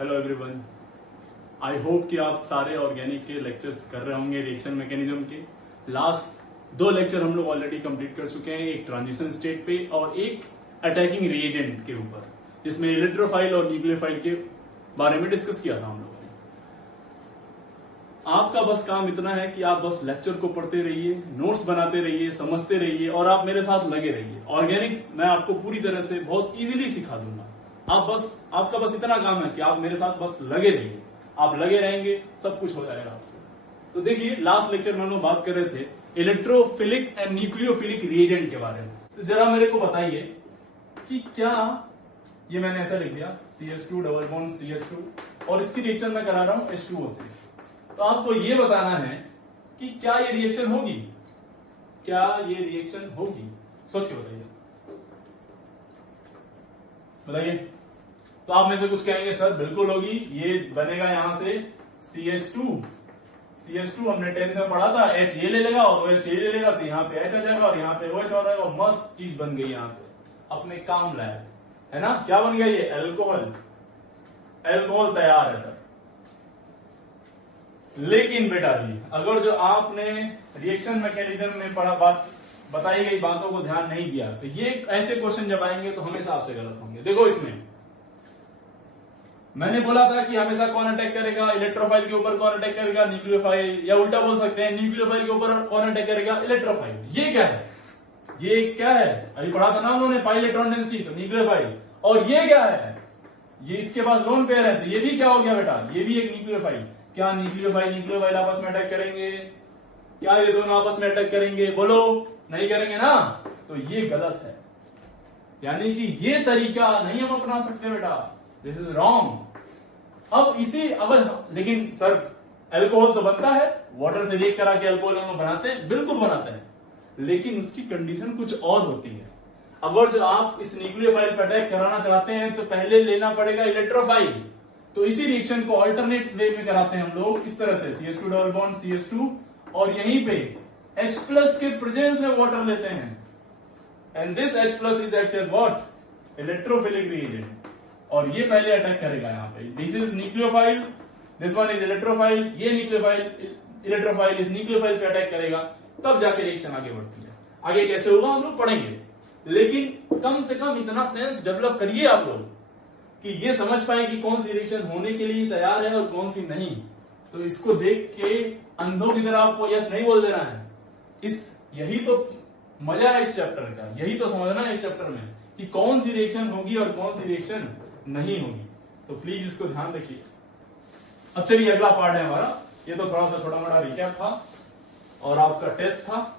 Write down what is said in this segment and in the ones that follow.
Hello everyone. I hope कि आप सारे ऑर्गेनिक के लेक्चर्स कर रहे होंगे रिएक्शन मैकेनिज्म के। लास्ट 2 लेक्चर हम लोग ऑलरेडी कंप्लीट कर चुके हैं, एक ट्रांजिशन स्टेट पे और एक अटैकिंग रिएजेंट के ऊपर, जिसमें इलेक्ट्रोफाइल और न्यूक्लियोफाइल के बारे में डिस्कस किया था हम लोगों ने। आपका बस काम इतना है कि आप बस लेक्चर को पढ़ते रहिए, नोट्स बनाते रहिए, समझते रहिए और आप मेरे साथ लगे रहिए। ऑर्गेनिक्स मैं आपको पूरी तरह से बहुत इजीली सिखा दूंगा। आपका बस इतना काम है कि आप मेरे साथ बस लगे रहिए। आप लगे रहेंगे, सब कुछ हो जाएगा आपसे। तो देखिए, लास्ट लेक्चर में हम लोग बात कर रहे थे इलेक्ट्रोफिलिक एंड न्यूक्लियोफिलिक रिएजेंट के बारे में। तो जरा मेरे को बताइए कि क्या ये मैंने ऐसा लिख दिया CH2 डबल बॉन्ड CH2 और इसकी रिएक्शन मैं करा रहा हूं H2O से। तो आपको ये बताना है कि क्या ये रिएक्शन होगी, क्या ये रिएक्शन होगी, सोच के बताइए। तो आप में से कुछ कहेंगे सर बिल्कुल होगी, ये बनेगा यहां से CH2 हमने 10th में पढ़ा था, H ये ले लेगा और OH ये ले लेगा, तो यहाँ पे H आ जाएगा और यहाँ पे OH आ जाएगा और मस्त चीज बन गई यहाँ पे अपने काम लायक, है ना। क्या बन गया ये? अल्कोहल तैयार है सर। लेकिन बेटा जी, अगर जो आपने रिएक्शन मैकेनिज्म में पढ़ा बताई गई बातों को ध्यान नहीं दिया, तो ये ऐसे क्वेश्चन जब आएंगे तो हमेशा आपसे गलत होंगे। देखो, इसमें मैंने बोला था कि हमेशा कौन अटैक करेगा, इलेक्ट्रोफाइल के ऊपर कौन अटैक करेगा, न्यूक्लियोफाइल, या उल्टा बोल सकते हैं न्यूक्लियोफाइल के ऊपर कौन अटैक करेगा, इलेक्ट्रोफाइल। ये क्या है? ये क्या है? अभी पढ़ा था ना उन्होंने, पाई इलेक्ट्रॉन डेंसिटी, तो न्यूक्लियोफाइल। और ये क्या है? ये इसके बाद लोन पेयर है, तो ये भी क्या हो गया बेटा? ये भी एक न्यूक्लियोफाइल। क्या न्यूक्लियोफाइल आपस में अटैक करेंगे? क्या ये दोनों आपस में अटैक करेंगे? बोलो, नहीं करेंगे ना। तो ये गलत है, यानी कि ये तरीका नहीं हम अपना सकते बेटा, दिस इज रॉन्ग। अब लेकिन सर अल्कोहल तो बनता है, वाटर से रिएक्ट करा के अल्कोहल हम बनाते हैं, बिल्कुल बनाते हैं, लेकिन उसकी कंडीशन कुछ और होती है। अगर जो आप इस न्यूक्लियोफाइल पर अटैक कराना चाहते हैं तो पहले लेना पड़ेगा इलेक्ट्रोफाइल। तो इसी रिएक्शन को अल्टरनेट वे में कराते हैं हम लोग इस तरह से, CH2 डबल बॉन्ड CH2 और यहीं पे H प्लस के प्रेजेंस में वाटर लेते हैं, and this H plus is act as what? Electrophilic reagent. और ये पहले अटैक करेगा यहाँ पे। This is nucleophile, this one is electrophile, ये इलेक्ट्रोफाइल इस न्यूक्लियोफाइल पे अटैक करेगा, तब जाके रिएक्शन आगे बढ़ती है। आगे कैसे होगा हम लोग पढ़ेंगे, लेकिन कम से कम इतना सेंस डेवलप करिए आप लोग कि ये समझ पाए कि कौन सी रिएक्शन होने के लिए तैयार है और कौन सी नहीं। तो इसको देख के अंधों की तरह आपको यस नहीं बोल देना है। यही तो मजा है इस चैप्टर का, यही तो समझना है इस चैप्टर में कि कौन सी रिएक्शन होगी और कौन सी रिएक्शन नहीं होगी। तो प्लीज इसको ध्यान रखिए। अब चलिए, अगला पार्ट है हमारा। ये तो थोड़ा बड़ा रिकैप था और आपका टेस्ट था।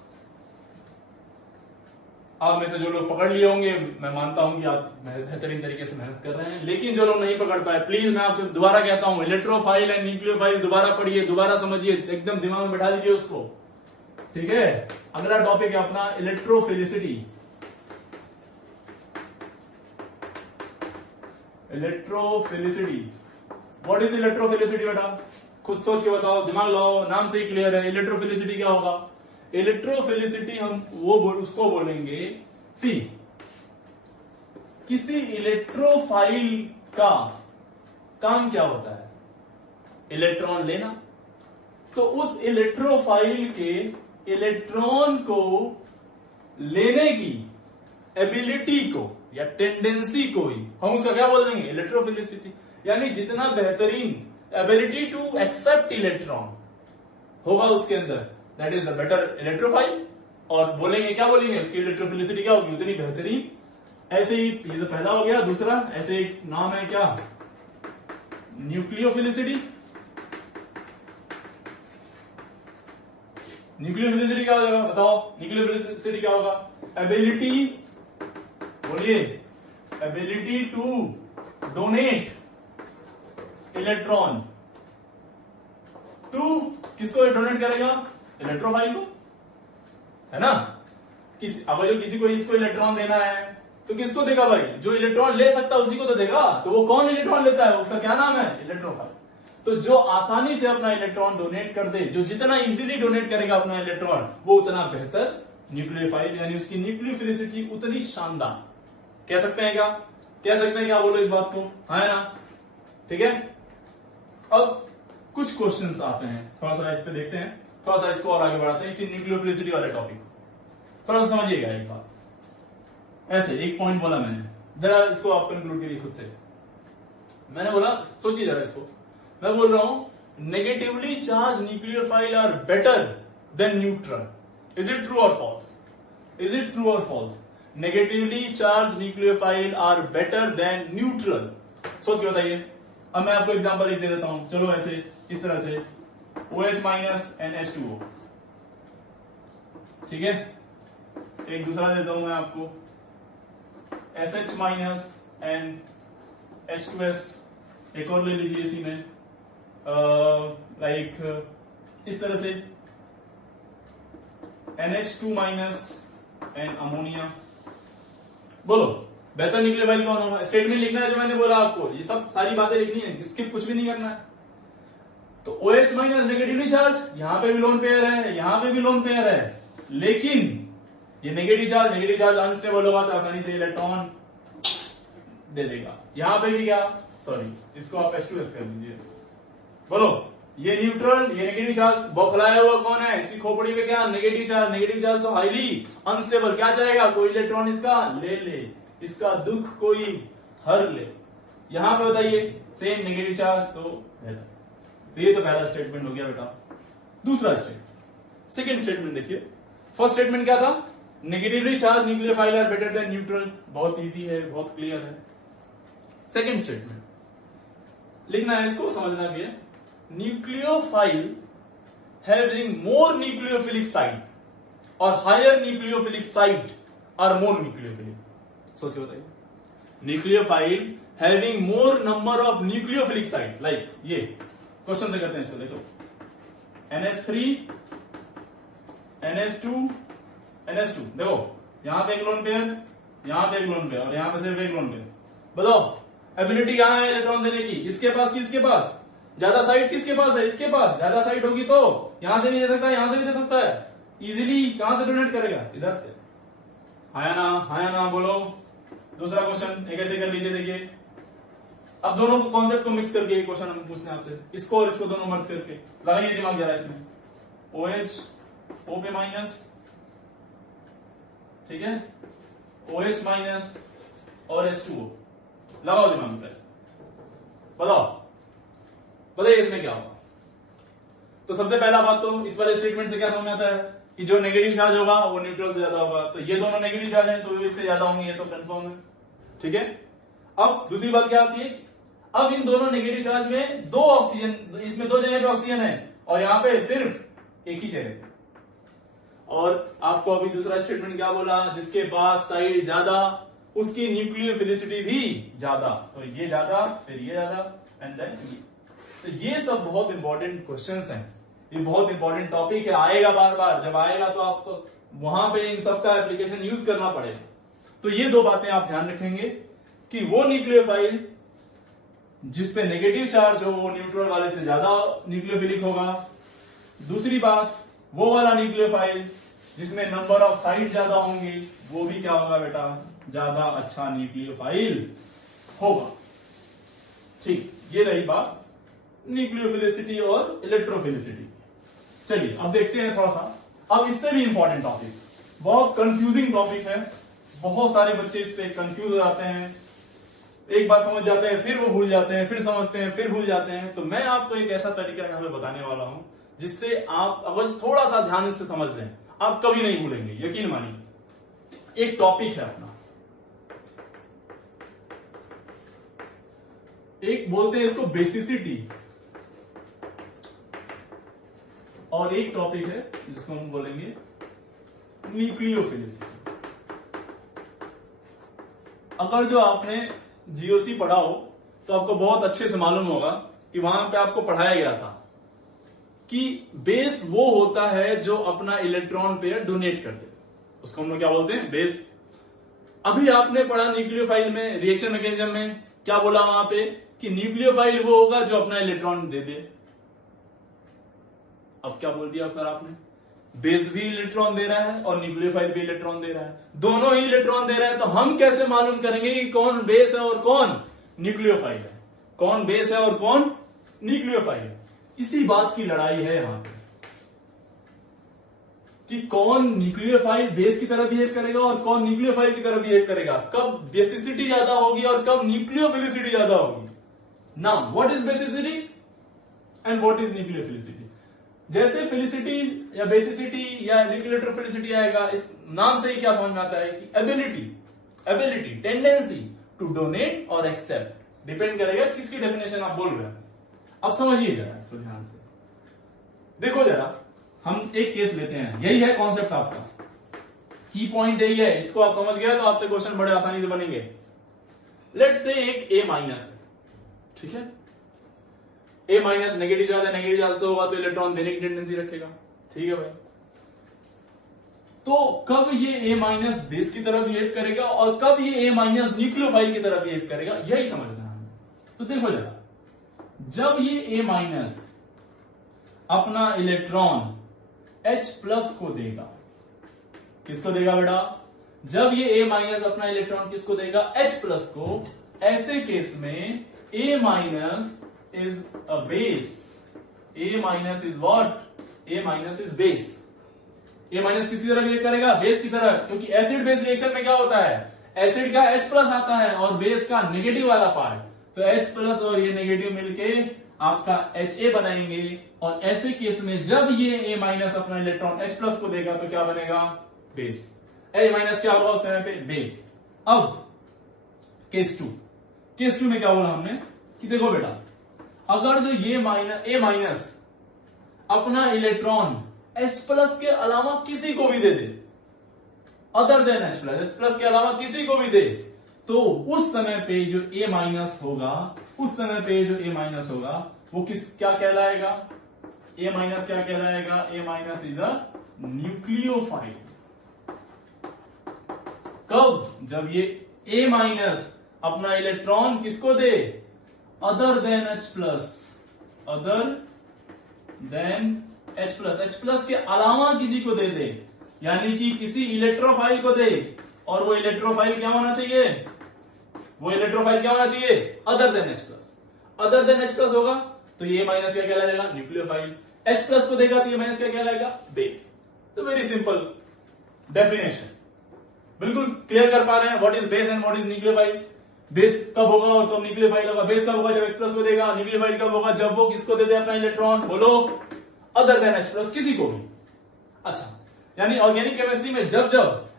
आप में से जो लोग पकड़ लिए होंगे, मैं मानता हूं कि आप बेहतरीन तरीके से मेहनत कर रहे हैं, लेकिन जो लोग नहीं पकड़ पाए, प्लीज मैं आपसे दोबारा कहता हूं, इलेक्ट्रोफाइल एंड न्यूक्लियोफाइल दोबारा पढ़िए, दोबारा समझिए, एकदम दिमाग में बैठा लीजिए उसको, ठीक है। अगला टॉपिक है अपना इलेक्ट्रोफिलिसिटी। व्हाट इज इलेक्ट्रोफिलिसिटी बेटा? खुद सोच के बताओ, दिमाग लगाओ, नाम से ही क्लियर है। इलेक्ट्रोफिलिसिटी क्या होगा? इलेक्ट्रोफिलिसिटी हम उसको बोलेंगे, किसी इलेक्ट्रोफाइल का काम क्या होता है? इलेक्ट्रॉन लेना। तो उस इलेक्ट्रोफाइल के इलेक्ट्रॉन को लेने की एबिलिटी को या टेंडेंसी को ही हम उसका क्या बोल देंगे? इलेक्ट्रोफिलिसिटी। यानी जितना बेहतरीन एबिलिटी टू एक्सेप्ट इलेक्ट्रॉन होगा उसके अंदर, that is the better electrophile. और बोलेंगे, क्या बोलेंगे? उसकी इलेक्ट्रोफिलिसिटी क्या होगी? उतनी बेहतरीन। ऐसे ही ये तो पहला हो गया। दूसरा, ऐसे एक नाम है क्या? न्यूक्लियोफिलिसिटी। न्यूक्लियोफिलिसिटी क्या होगा बताओ? न्यूक्लियोफिलिसिटी क्या होगा? एबिलिटी, बोलिए, ability to donate electron to, किसको डोनेट करेगा? इलेक्ट्रोफाइल को, है ना। अब जो किसी को इसको इलेक्ट्रॉन देना है तो किसको देगा भाई? जो इलेक्ट्रॉन ले सकता है उसी को तो देगा। तो वो कौन इलेक्ट्रॉन लेता है? उसका क्या नाम है? इलेक्ट्रोफाइल। तो जो आसानी से अपना इलेक्ट्रॉन डोनेट कर दे, जो जितना इजीली डोनेट करेगा अपना इलेक्ट्रॉन, वो उतना बेहतर न्यूक्लियोफाइल, यानी उसकी न्यूक्लियोफिलिसिटी उतनी शानदार। कह सकते हैं क्या? बोलो इस बात को, है ना। ठीक है, अब कुछ क्वेश्चंस आते हैं, थोड़ा सा इस पे देखते हैं, थोड़ा सा इसको और आगे बढ़ाते हैं, इसी न्यूक्लियोफिलिसिटी वाले टॉपिक को थोड़ा सा समझिएगा एक बात। ऐसे एक पॉइंट बोला मैंने, जरा इसको आप कंक्लूड करिए खुद से। मैंने बोला, सोचिए जरा इसको, मैं बोल रहा हूं negatively charge nucleophile are better than neutral. Is it true और फॉल्स? इज इट ट्रू और false? Negatively charge nucleophile are better than neutral. सोच के बताइए। अब मैं आपको एग्जांपल लिख दे देता हूं, चलो ऐसे इस तरह से OH माइनस एंड H2O, ठीक है। एक दूसरा देता हूं मैं आपको, SH माइनस एंड H2S। एक और ले लीजिए इसी में, लाइक इस तरह से NH2 माइनस एंड अमोनिया। बोलो बेहतर न्यूक्लियोफाइल कौन होगा? स्टेटमेंट लिखना है जो मैंने बोला आपको, ये सब सारी बातें लिखनी है, स्किप कुछ भी नहीं करना है। तो OH माइनस नेगेटिवली चार्ज, यहां पे भी लोन पेयर है, यहां पे भी लोन पेयर है, लेकिन ये नेगेटिव चार्ज अनस्टेबल होगा तो आसानी से इलेक्ट्रॉन दे देगा। यहां पे भी क्या, सॉरी इसको आप H2S कर दीजिए। बोलो ये न्यूट्रल, ये नेगेटिव चार्ज, बौखलाया हुआ कौन है? इसकी खोपड़ी में क्या, नेगेटिव चार्ज। नेगेटिव चार्ज तो हाईली अनस्टेबल, क्या चाहेगा? कोई इलेक्ट्रॉन इसका ले ले, इसका दुख कोई हर ले। यहां पे बताइए सेम नेगेटिव चार्ज, तो ये तो पहला स्टेटमेंट हो गया बेटा। दूसरा सेकंड स्टेटमेंट देखिए। फर्स्ट स्टेटमेंट क्या था? Negatively charge nucleophile are better than neutral. बहुत इजी है, बहुत क्लियर है। सेकंड स्टेटमेंट लिखना है, इसको समझना भी है। Nucleophile having more nucleophilic site और higher nucleophilic site are more nucleophilic. सोच के बताइए। Nucleophile having more number of nucleophilic site, like ये क्वेश्चन से करते हैं इसको, देखो NH3 NH2 NH2, देखो यहां पे एक लोन पेयर, यहां पे एक लोन पेयर और यहां पे सिर्फ एक लोन पेयर। बताओ एबिलिटी कहां है इलेक्ट्रॉन देने की? इसके पास कि इसके पास? ज्यादा साइड किसके पास है? इसके पास। ज्यादा साइड होगी तो यहां से भी दे सकता है, यहां से भी दे सकता है इजीली। कहां से डोनेट करेगा? इधर से। हाँ या ना बोलो। दूसरा क्वेश्चन एक ऐसे कर लीजिए, देखिए अब दोनों कॉन्सेप्ट को मिक्स करके एक क्वेश्चन हम पूछते हैं आपसे, इसको और इसको दोनों मर्ज करके। लगाइए दिमाग जरा इसमें। OH O पे माइनस, ठीक है, OH माइनस और H2O। लगाओ दिमाग में, बताओ बताइए इसमें क्या होगा। तो सबसे पहला बात तो इस वाले स्टेटमेंट से क्या समझ आता है कि जो नेगेटिव चार्ज होगा वो न्यूट्रल से ज्यादा होगा। तो ये दोनों नेगेटिव चार्ज हैं तो इससे ज्यादा होंगे, ये तो कंफर्म है, ठीक है। अब दूसरी बात क्या आती है? अब इन दोनों नेगेटिव चार्ज में दो ऑक्सीजन, इसमें दो जगह पे ऑक्सीजन है और यहां पे सिर्फ एक ही जगह। और आपको अभी दूसरा स्टेटमेंट क्या बोला? जिसके पास साइड ज्यादा उसकी न्यूक्लियोफिलिसिटी भी ज्यादा। तो ये ज्यादा, फिर ये ज्यादा एंड देन ये। तो ये सब बहुत इंपॉर्टेंट क्वेश्चंस हैं, ये बहुत इंपॉर्टेंट टॉपिक है, आएगा बार बार। जब आएगा तो आपको वहां पे इन सब का एप्लीकेशन यूज करना पड़ेगा। तो ये दो बातें आप ध्यान रखेंगे कि वो न्यूक्लियोफाइल जिसपे नेगेटिव चार्ज हो वो न्यूट्रल वाले से ज्यादा न्यूक्लियोफिलिक होगा। दूसरी बात, वो वाला न्यूक्लियोफाइल जिसमें नंबर ऑफ साइट ज्यादा होंगे वो भी क्या होगा बेटा? ज्यादा अच्छा न्यूक्लियोफाइल होगा। ठीक, ये रही बात न्यूक्लियोफिलिसिटी और इलेक्ट्रोफिलिसिटी। चलिए अब देखते हैं थोड़ा सा, अब इससे भी इंपॉर्टेंट टॉपिक, बहुत कंफ्यूजिंग टॉपिक है। बहुत सारे बच्चे इस पे कंफ्यूज हो जाते हैं, एक बार समझ जाते हैं फिर वो भूल जाते हैं, फिर समझते हैं फिर भूल जाते हैं। तो मैं आपको एक ऐसा तरीका यहां पे बताने वाला हूं जिससे आप अगर थोड़ा सा ध्यान से समझ लें आप कभी नहीं भूलेंगे, यकीन मानिए। एक टॉपिक है अपना, एक बोलते हैं इसको बेसिसिटी, और एक टॉपिक है जिसको हम बोलेंगे न्यूक्लियोफिलिसिटी। अगर जो आपने जीओसी पढ़ा हो तो आपको बहुत अच्छे से मालूम होगा कि वहां पे आपको पढ़ाया गया था कि बेस वो होता है जो अपना इलेक्ट्रॉन पेयर डोनेट कर दे, उसको हम लोग क्या बोलते हैं? बेस। अभी आपने पढ़ा न्यूक्लियोफाइल में रिएक्शन मैकेनिज्म में क्या बोला वहां पे कि न्यूक्लियोफाइल वो होगा जो अपना इलेक्ट्रॉन दे दे। अब क्या बोल दिया सर आपने? बेस भी इलेक्ट्रॉन दे रहा है और न्यूक्लियोफाइल भी इलेक्ट्रॉन दे रहा है, दोनों ही इलेक्ट्रॉन दे रहा है। तो हम कैसे मालूम करेंगे कि कौन बेस है और कौन न्यूक्लियोफाइल है? कौन बेस है और कौन न्यूक्लियोफाइल है। इसी बात की लड़ाई है यहां पे कि कौन न्यूक्लियोफाइल बेस की तरह बिहेव करेगा और कौन न्यूक्लियोफाइल की तरह बिहेव करेगा, कब बेसिसिटी ज्यादा होगी और कब न्यूक्लियोफिलिसिटी ज्यादा होगी। Now what is basicity and what is nucleophilicity. जैसे फिलिसिटी या बेसिसिटी या न्यूक्लियोफिलिसिटी आएगा, इस नाम से ही क्या समझ में आता है कि एबिलिटी टेंडेंसी टू डोनेट और एक्सेप्ट, डिपेंड करेगा किसकी डेफिनेशन आप बोल रहे हैं। अब समझिए जरा इसको ध्यान से, देखो जरा हम एक केस लेते हैं, यही है कॉन्सेप्ट आपका, की पॉइंट यही है, इसको आप समझ गए तो आपसे क्वेश्चन बड़े आसानी से बनेंगे। लेट से एक ए माइनस है, ठीक है, ए माइनस नेगेटिव चार्ज है, नेगेटिव चार्ज तो होगा तो इलेक्ट्रॉन देने की टेंडेंसी रखेगा, ठीक है भाई। तो कब ये ए माइनस बेस की तरह बिहेव करेगा और कब ये ए माइनस न्यूक्लियोफाइल की तरह बिहेव करेगा, यही समझना है। तो देखो जरा, जब ये ए माइनस अपना इलेक्ट्रॉन H प्लस को देगा, किसको देगा बेटा, जब ये A माइनस अपना इलेक्ट्रॉन किसको देगा, H प्लस को, ऐसे केस में A minus is a base, A minus is what, A minus is base. A minus किसकी तरह बिहेव करेगा, बेस की तरह, क्योंकि एसिड बेस रिएक्शन में क्या होता है, एसिड का H प्लस आता है और बेस का नेगेटिव वाला पार्ट, तो H प्लस और ये नेगेटिव मिलके आपका HA बनाएंगे। और ऐसे केस में जब ये A माइनस अपना इलेक्ट्रॉन H प्लस को देगा तो क्या बनेगा, बेस। A माइनस क्या होगा उस समय पे, बेस। अब केस टू में क्या बोला हमने कि देखो बेटा, अगर जो ये A माइनस अपना इलेक्ट्रॉन H प्लस के अलावा किसी को भी दे दे, अदर देन H प्लस के अलावा किसी को भी दे, तो उस समय पे जो A माइनस होगा, उस समय पे जो A माइनस होगा वो क्या कहलाएगा, A माइनस क्या कहलाएगा, A minus is a nucleophile. कब, जब ये A माइनस अपना इलेक्ट्रॉन किसको दे, अदर देन H प्लस के अलावा किसी को दे दे, यानी कि किसी इलेक्ट्रोफाइल को दे, और वो इलेक्ट्रोफाइल क्या होना चाहिए, अदर देन H प्लस होगा तो ये माइनस क्या कहलाएगा, न्यूक्लियोफाइल। H प्लस को देगा तो ये माइनस क्या कहलाएगा, बेस। तो वेरी सिंपल डेफिनेशन, बिल्कुल क्लियर कर पा रहे हैं what is base and what is nucleophile. Base कब होगा और कब न्यूक्लियोफाइल होगा, बेस कब होगा जब H प्लस को देगा, न्यूक्लियोफाइल कब होगा जब वो किसको दे दे अपना इलेक्ट्रॉन, बोलो, अदर देन H प्लस, किसी को भी। अच्छा, यानी ऑर्गेनिक केमिस्ट्री में जब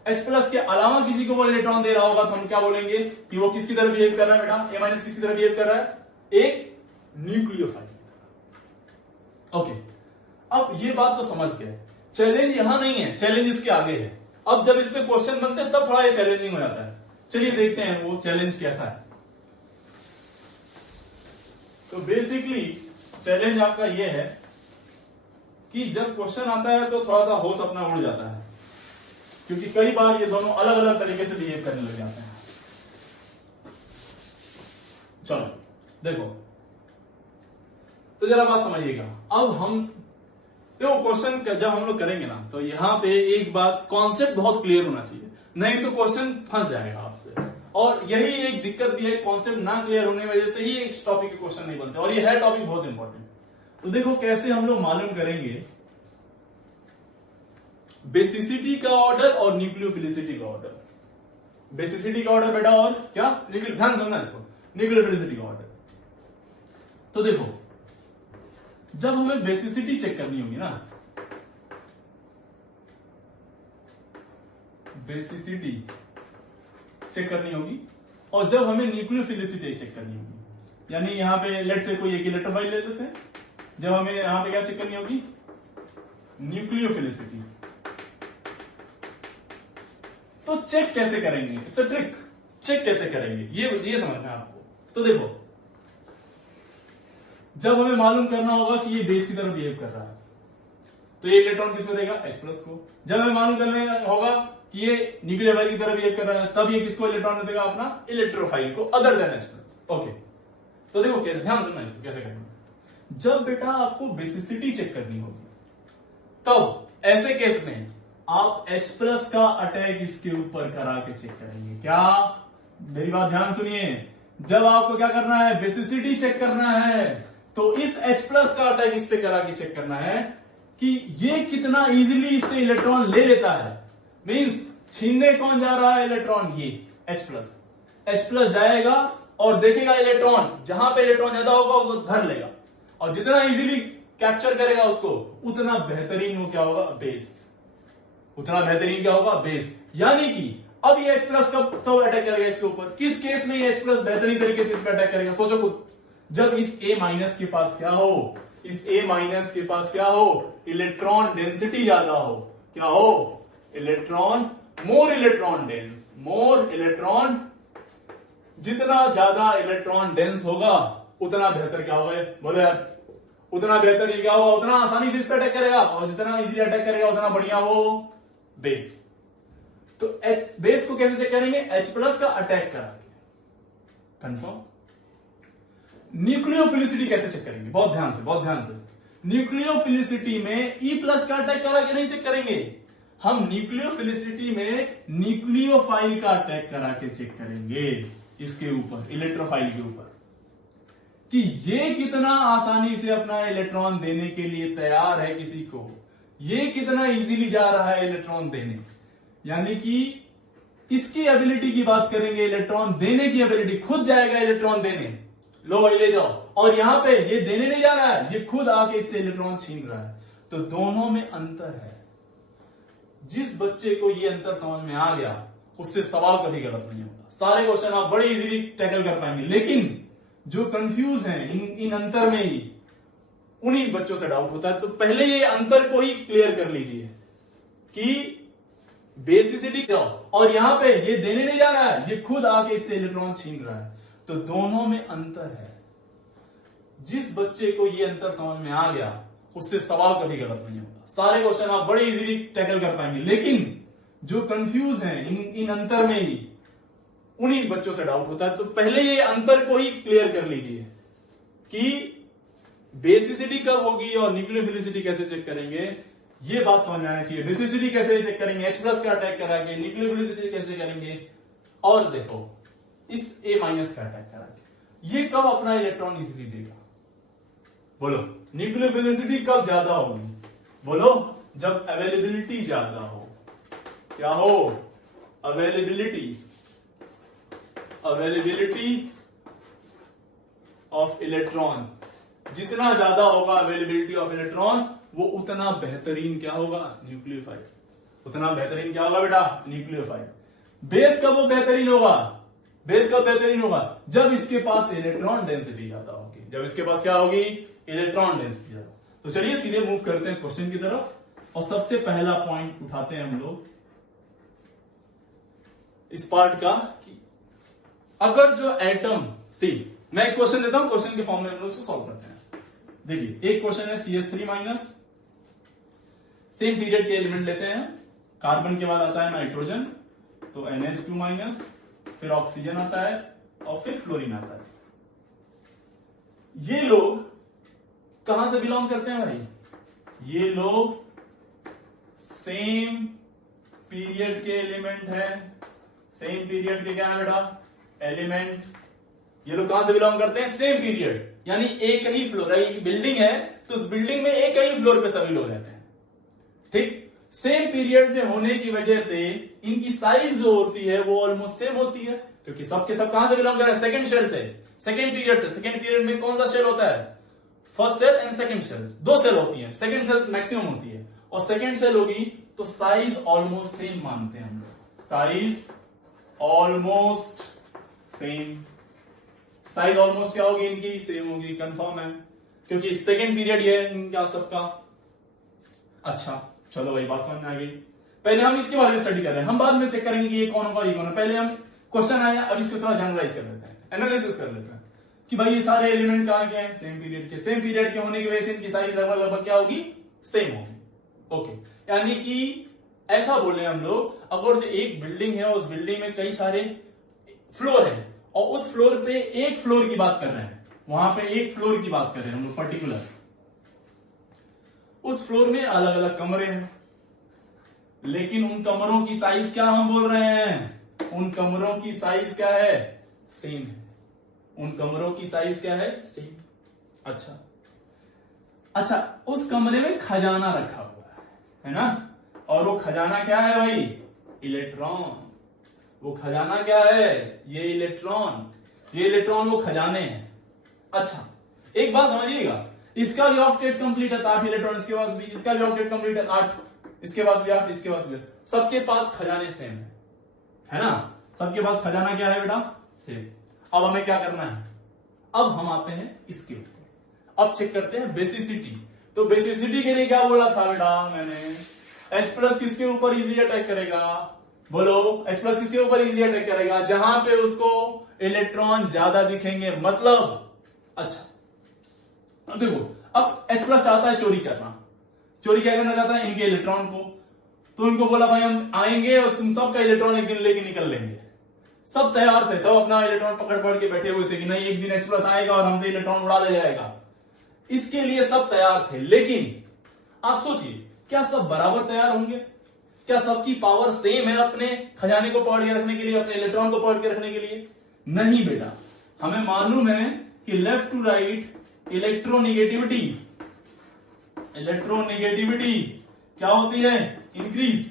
H प्लस के अलावा किसी को वो इलेक्ट्रॉन दे रहा होगा तो हम क्या बोलेंगे कि वो किसकी तरह बिहेव कर रहा है बेटा, A माइनस किसकी तरह बिहेव कर रहा है, एक न्यूक्लियोफाइल। ओके, अब ये बात तो समझ गए, चैलेंज यहां नहीं है, चैलेंज इसके आगे है। अब जब इसमें क्वेश्चन बनते हैं तब थोड़ा ये चैलेंजिंग हो जाता है। चलिए देखते हैं वो चैलेंज कैसा है। तो बेसिकली चैलेंज आपका ये है कि जब क्वेश्चन आता है तो थोड़ा सा होश अपना उड़ जाता है, क्योंकि कई बार ये दोनों अलग अलग तरीके से बिहेव करने लग जाते हैं। चलो देखो, तो जरा बात समझिएगा। अब हम देखो क्वेश्चन जब हम लोग करेंगे ना, तो यहां पे एक बात, कॉन्सेप्ट बहुत क्लियर होना चाहिए, नहीं तो क्वेश्चन फंस जाएगा आपसे। और यही एक दिक्कत भी है, कॉन्सेप्ट ना क्लियर होने की वजह से ही एक टॉपिक के क्वेश्चन नहीं बनते, और ये है टॉपिक बहुत इंपॉर्टेंट। तो देखो कैसे हम लोग मालूम करेंगे बेसिसिटी का ऑर्डर और न्यूक्लियोफिलिसिटी का ऑर्डर। बेसिसिटी का ऑर्डर बेटा और क्या, ध्यान सुनना इसको, न्यूक्लियोफिलिसिटी का ऑर्डर। तो देखो जब हमें बेसिसिटी चेक करनी होगी ना, बेसिसिटी चेक करनी होगी, और जब हमें न्यूक्लियोफिलिसिटी चेक करनी होगी, यानी यहां पे लेट से कोई एक इलेक्ट्रोफाइल ले लेते हैं, जब हमें यहां पे क्या चेक करनी होगी, न्यूक्लियोफिलिसिटी। तो चेक कैसे करेंगे, इट्स अ ट्रिक, चेक कैसे करेंगे ये समझना है आपको। तो देखो जब हमें मालूम करना होगा कि ये बेस की तरह बिहेव कर रहा है, तो ये इलेक्ट्रॉन किसको देगा, H प्लस को। जब हमें मालूम करना होगा कि ये न्यूक्लियोफाइल की तरह बिहेव कर रहा है, तब ये किसको इलेक्ट्रॉन देगा, अपना इलेक्ट्रोफाइल को, other than H plus. Okay, तो देखो कैसे, ध्यान सुनना इसको कैसे करेंगे। जब बेटा आपको बेसिसिटी चेक करनी होगी, तब ऐसे केस में आप H प्लस का अटैक इसके ऊपर करा के चेक करेंगे। क्या, मेरी बात ध्यान सुनिए, जब आपको क्या करना है, बेसिसिटी चेक करना है, तो इस H+ का अटैक इस पे करा के चेक करना है कि ये कितना इजीली इससे इलेक्ट्रॉन ले लेता है। मींस छीनने कौन जा रहा है इलेक्ट्रॉन, ये H+ जाएगा और देखेगा इलेक्ट्रॉन, जहां पे इलेक्ट्रॉन ज्यादा होगा उसको धर लेगा, और जितना इजीली कैप्चर करेगा उसको, उतना बेहतरीन वो क्या होगा, बेस, उतना बेहतरीन क्या होगा, बेस। यानी कि अब ये H+ कब अटैक करेगा इसके ऊपर, किस केस में ये H+ बेहतरीन तरीके से इस पर अटैक करेगा, सोचो खुद। जब इस A- के पास क्या हो, इस A- के पास क्या हो, इलेक्ट्रॉन डेंसिटी ज्यादा हो, क्या हो, electron, more electron dense, more electron, जितना ज्यादा इलेक्ट्रॉन डेंस होगा उतना बेहतर क्या होगा, बोलो यार, उतना बेहतर ये क्या होगा, उतना आसानी से इस पर अटैक करेगा, और जितना इजीली अटैक करेगा उतना बढ़िया वो बेस। तो बेस को कैसे चेक करेंगे, H+ का अटैक करा के, कंफर्म। न्यूक्लियोफिलिसिटी कैसे चेक करेंगे, बहुत ध्यान से, बहुत ध्यान से। न्यूक्लियोफिलिसिटी में E+ का अटैक करा के नहीं चेक करेंगे, हम न्यूक्लियोफिलिसिटी में न्यूक्लियोफाइल का अटैक करा के चेक करेंगे, इसके ऊपर, इलेक्ट्रोफाइल के ऊपर, कि ये कितना आसानी से अपना इलेक्ट्रॉन देने के लिए तैयार है किसी को, ये कितना इजीली जा रहा है इलेक्ट्रॉन देने। यानी कि इसकी एबिलिटी की बात करेंगे, इलेक्ट्रॉन देने की एबिलिटी, खुद जाएगा इलेक्ट्रॉन देने, लो भाई ले जाओ, और यहां पे ये देने नहीं जा रहा है, ये खुद आके इससे इलेक्ट्रॉन छीन रहा है। तो दोनों में अंतर है। जिस बच्चे को ये अंतर समझ में आ गया उससे सवाल कभी गलत नहीं होगा, सारे क्वेश्चन आप बड़े इजीली टैकल कर पाएंगे। लेकिन जो कंफ्यूज हैं इन अंतर में ही, उन्हीं बच्चों से डाउट होता है। तो पहले ये अंतर को ही क्लियर कर लीजिए कि बेसिसिटी क्या, और यहां पे ये देने नहीं जा रहा है, ये खुद आके इससे इलेक्ट्रॉन छीन रहा है। तो दोनों में अंतर है। जिस बच्चे को ये अंतर समझ में आ गया उससे सवाल कभी गलत नहीं होगा, सारे क्वेश्चन आप बड़े इजीली टैकल कर पाएंगे। लेकिन जो कंफ्यूज हैं इन अंतर में ही, उन्हीं बच्चों से डाउट होता है। तो पहले ये अंतर को ही क्लियर कर लीजिए कि बेसिसिटी कब होगी और न्यूक्लियोफिलिसिटी कैसे चेक करेंगे, ये बात समझ में आना चाहिए। बेसिसिटी कैसे चेक करेंगे, H+ का अटैक करा के, न्यूक्लियोफिलिसिटी कैसे करेंगे, और देखो इस A- का अटैक करा के ये कब अपना इलेक्ट्रॉन इजीली देगा, बोलो। न्यूक्लियोफिलिसिटी कब ज्यादा होगी, बोलो, जब अवेलेबिलिटी ज्यादा हो। क्या हो, अवेलेबिलिटी ऑफ इलेक्ट्रॉन, जितना ज्यादा होगा अवेलेबिलिटी ऑफ इलेक्ट्रॉन, वो उतना बेहतरीन क्या होगा, न्यूक्लियोफाइल, उतना बेहतरीन क्या होगा बेटा, न्यूक्लियोफाइल। बेस कब वो बेहतरीन होगा, बेस कब बेहतरीन होगा, जब इसके पास इलेक्ट्रॉन डेंसिटी ज्यादा होगी, जब इसके पास क्या होगी, इलेक्ट्रॉन डेंसिटी ज्यादा। तो चलिए सीधे मूव करते हैं क्वेश्चन की तरफ, और सबसे पहला पॉइंट उठाते हैं हम लोग इस पार्ट का, कि अगर जो एटम, सी मैं एक क्वेश्चन देता हूं, क्वेश्चन के फॉर्म में हम लोग उसको सॉल्व करते हैं। देखिए एक क्वेश्चन है CH3-, सेम पीरियड के एलिमेंट लेते हैं, कार्बन के बाद आता है नाइट्रोजन, तो NH2-, फिर ऑक्सीजन आता है, और फिर फ्लोरीन आता है। ये लोग कहां से बिलोंग करते हैं भाई, ये लोग सेम पीरियड के एलिमेंट है, सेम पीरियड के क्या है बेटा, एलिमेंट। ये लोग कहां से बिलोंग करते हैं, सेम पीरियड, यानी एक ही फ्लोर, एक बिल्डिंग है तो उस बिल्डिंग में एक ही फ्लोर पे सभी लोग रहते हैं, ठीक। सेम पीरियड में होने की वजह से इनकी साइज जो होती है वो ऑलमोस्ट सेम होती है, क्योंकि सबके सब कहां से बिलोंग कर रहे हैं, सेकंड शेल से, सेकंड पीरियड से। सेकंड पीरियड में कौन सा शेल होता है, first shell and second shell, दो सेल होती है, सेकंड सेल मैक्सिमम होती है, और सेकंड सेल होगी तो साइज ऑलमोस्ट सेम मानते हैं हम लोग, size almost same, size almost क्या होगी इनकी, सेम होगी, कंफर्म है, क्योंकि सेकंड पीरियड ये है इनका सबका। अच्छा चलो भाई बात समझ में आ गई। पहले हम इसके बारे में स्टडी कर रहे हैं, हम बाद में चेक करेंगे कि ये कौन होगा ये कौन है। पहले हम क्वेश्चन आया, अब इसको थोड़ा जनरलाइज कर लेते हैं, एनालिसिस कर लेते हैं कि भाई ये सारे एलिमेंट कहां के हैं, सेम पीरियड के। सेम पीरियड के होने की वजह से इनकी साइज लगभग क्या होगी, सेम होगी, ओके। यानी कि ऐसा बोले हम लोग, अगर जो एक बिल्डिंग है उस बिल्डिंग में कई सारे फ्लोर है, और उस फ्लोर पे एक फ्लोर की बात कर रहे हैं, वहां पे एक फ्लोर की बात कर रहे हैं हम लोग पर्टिकुलर, उस फ्लोर में अलग अलग कमरे हैं, लेकिन उन कमरों की साइज क्या हम बोल रहे हैं, उन कमरों की साइज क्या है, सेम है, उन कमरों की साइज क्या है? सेम। अच्छा, उस कमरे में खजाना रखा हुआ है ना, और वो खजाना क्या है भाई? इलेक्ट्रॉन। वो खजाना क्या है? ये इलेक्ट्रॉन। ये इलेक्ट्रॉन वो खजाने हैं। अच्छा, एक बात समझिएगा, इसका भी ऑक्टेट कंप्लीट है 8 इलेक्ट्रॉन, इसके पास भी, इसका भी ऑक्टेट कंप्लीट है 8, इसके पास भी 8, इसके पास भी, सबके पास खजाने सेम है ना? सबके पास खजाना क्या है बेटा? सेम। अब हमें क्या करना है? अब हम आते हैं इसके ऊपर, अब चेक करते हैं बेसिसिटी। तो बेसिसिटी के लिए क्या बोला था बेटा मैंने? H प्लस किसके ऊपर इजी अटैक करेगा? बोलो, H प्लस किसके ऊपर इजी अटैक करेगा? जहां पे उसको इलेक्ट्रॉन ज्यादा दिखेंगे, मतलब। अच्छा, अब देखो, अब H प्लस चाहता है चोरी करना। चोरी क्या करना चाहता है? इनके इलेक्ट्रॉन को। तो इनको बोला भाई हम आएंगे और तुम सबका इलेक्ट्रॉन एक दिन लेके निकल लेंगे। सब तैयार थे, सब अपना इलेक्ट्रॉन पकड़ के बैठे हुए थे कि नहीं, एक दिन H प्लस आएगा और हमसे इलेक्ट्रॉन उड़ा ले जाएगा। इसके लिए सब तैयार थे, लेकिन आप सोचिए, क्या सब बराबर तैयार होंगे? क्या सबकी पावर सेम है अपने खजाने को पकड़ के रखने के लिए, अपने इलेक्ट्रॉन को पकड़ के रखने के लिए? नहीं बेटा, हमें मालूम है कि लेफ्ट टू राइट इलेक्ट्रोनेगेटिविटी क्या होती है? इंक्रीज।